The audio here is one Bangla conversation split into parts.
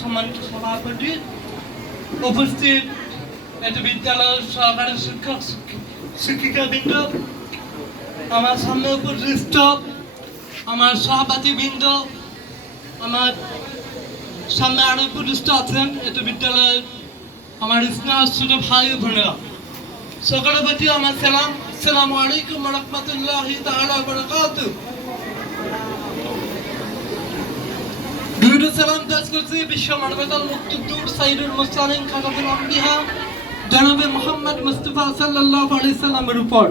সম্মানিত সভাপতি, উপস্থিত একটি বিদ্যালয়ের শিক্ষক আমার সামনে উপস্থিত আমার আমার সামনে আছেন এটি বিদ্যালয়ের আমার স্নেহ ভাই বোনেরা। সকলের প্রতি আমার সালাম আসসালামু আলাইকুম রহমতুল্লাহ দুইটো সালাম পেশ করছি, বিশ্ব মানবতার মুক্তিযুদ্ধ সাইদুল মুসলিম খাতাতুল আম্বিয়া, জনাবে মোহাম্মদ মুস্তাফা সাল্লাল্লাহু আলাইহি সাল্লামের উপর।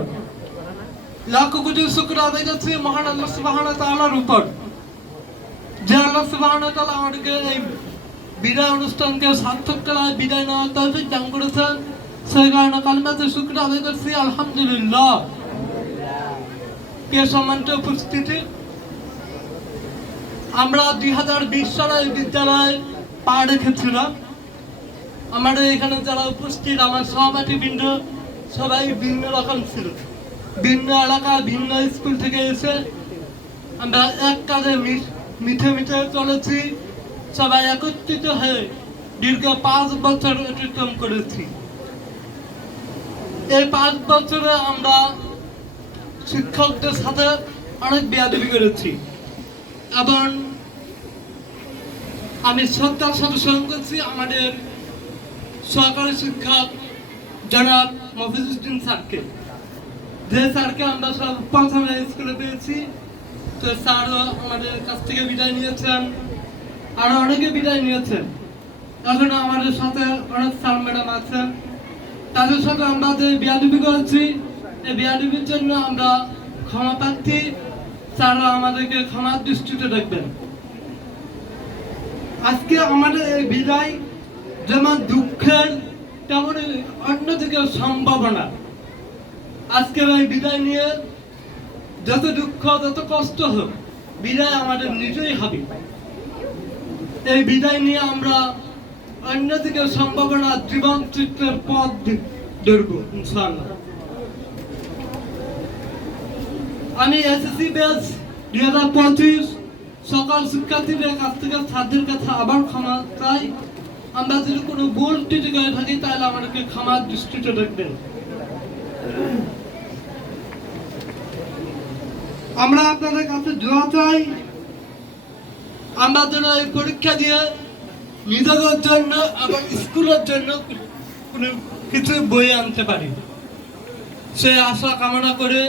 লাখ কোটি শুকর আদায় করছি মহান আল্লাহ সুবহানাহু তাআলার উপর। যে আল্লাহ সুবহানাহু ওয়া তাআলা আমাদেরকে এই বিদায় অনুষ্ঠানকে সার্থক করায় বিদায় নেওয়ার তৌফিক দান করেছেন সেই কারণে কালিমাতে শুক্র আদায় করছি, আলহামদুলিল্লাহ। কে সম্মানিত উপস্থিতি? আমরা দুই হাজার বিশ সালে বিদ্যালয় পা রেখেছিলাম আমাদের এখানে যারা উপস্থিত, আমার সহপাঠী বৃন্দ, সবাই ভিন্ন রকম ছিল। ভিন্ন এলাকা, ভিন্ন স্কুল থেকে এসে আমরা এক কাজে মিঠে মিঠে চলেছি। সবাই একত্রিত হয়ে দীর্ঘ পাঁচ বছর অতিক্রম করেছি। এই পাঁচ বছরে আমরা শিক্ষকদের সাথে অনেক বেয়াদবি করেছি। এবং আমি শ্রদ্ধার সাথে স্মরণ করছি আমাদের সহকারী শিক্ষক জনাব মফিজুদ্দিন স্যারকে। যে স্যারকে আমরা সব প্রথমে স্কুলে পেয়েছি। তো স্যারও আমাদের কাছ থেকে বিদায় নিয়েছেন। আরও অনেকে বিদায় নিয়েছেন। এখন আমাদের সাথে অনেক স্যার ম্যাডাম আছেন। তাদের সাথে আমরা যে বিয়াদবি করেছি, এই বিয়াদবির জন্য আমরা ক্ষমা প্রার্থী স্যাররা আমাদেরকে ক্ষমার দৃষ্টিতে দেখবেন। আজকে আমাদের এই বিদায় যেমন দুঃখের তেমনই অন্যদিকে সম্ভাবনা। আজকের এই বিদায় নিয়ে যত দুঃখ, যত কষ্ট হোক, বিদায় আমাদের নিজেই হবে। এই বিদায় নিয়ে আমরা অন্য অন্যদিকে সম্ভাবনা, জীবন চিত্রের পথ ধরব, ইনশাআল্লাহ। আমি এসএসসি ব্যাচ দুই হাজার পঁচিশ সকাল শিক্ষার্থীদের কাছ থেকে ছাত্রদের কাছে আবার ক্ষমা চাই। আমরা যদি কোনো ভুল ত্রুটি করে থাকি, তাহলে আমাদেরকে ক্ষমার দৃষ্টিতে দেখবেন। আমরা আপনাদের কাছে দোয়া চাই। আমরা যেন এই পরীক্ষা দিয়ে নিজেদের জন্য এবং স্কুলের জন্য কোনো কিছু বই আনতে পারি। সেই আশা কামনা করে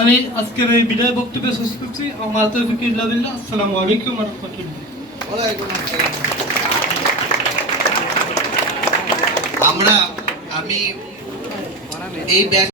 আমি আজকের এই বিদায় বক্তব্য শেষ করছি আমার তৌফিকুল্লাহ বিল্লাহ। আসসালামু আলাইকুম। আমরা, আমি এই ব্যাগ